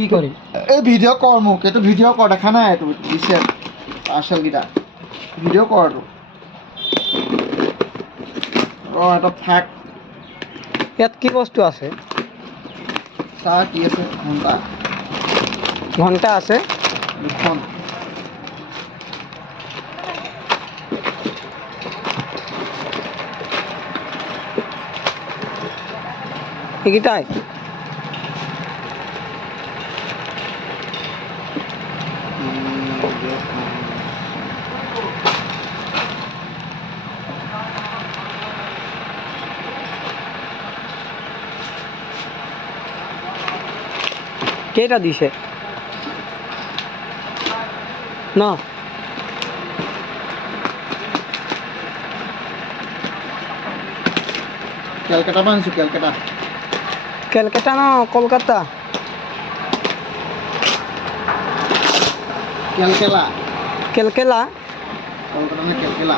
কি কৰি এই ভিডিঅ' কৰ মোক এইটো ভিডিঅ' কৰ দেখা নাই এইটো দিছে পাৰ্চেলকেইটা ভিডিঅ' কৰ এইটো এটা ফাক ইয়াত কি বস্তু আছে চা কি আছে ঘণ্টা ঘণ্টা আছে দুখন এইকেইটাই কেইটা দিছে ন কেলকাটা পৰা আনিছোঁ কেলকাটা কেলকাটা ন কলকাতা কেলকেলা কেলকেলা কলকাতা নে কেলকেলা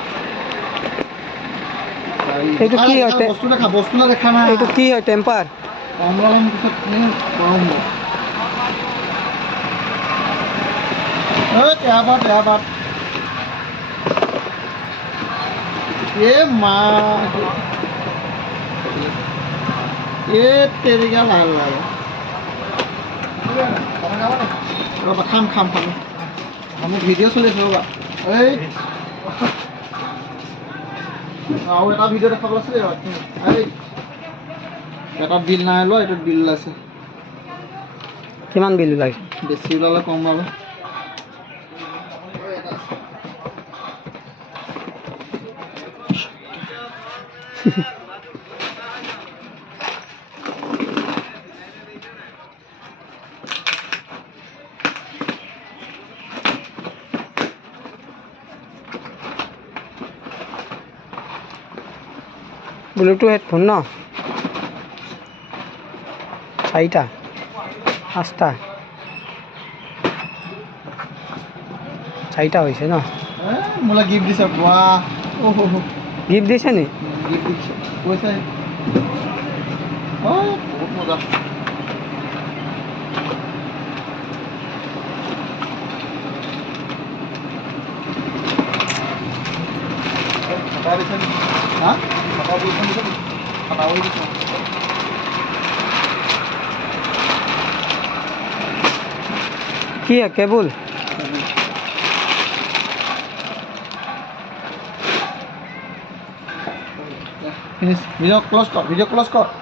এইটো কি হয় বস্তু দেখা নাই এইটো কি হয় টেম্পাৰ কমলা লাইন পিছত গৰম তেয়াবাৰ মা তেৰিকা লাল লাল ৰ'বা খাম মোৰ ভিডিঅ' চলি আছে ৰ'বা এই আৰু এটা ভিডিঅ' দেখাব আছে এই এটা বিল নাই লোৱা এইটোত বিল ওলাইছে কিমান বিল ওলাইছে বেছি ওলালে কম ওলালে ব্লুটুথ হেডফোন ন চাৰিটা পাঁচটা চাৰিটা হৈছে ন মোলৈ গিফ্ট দিছে বাহ গিফ্ট দিছে নি গিফ্ট দিছে পইচা বহুত মজা কি है cable Finish. Video close kok.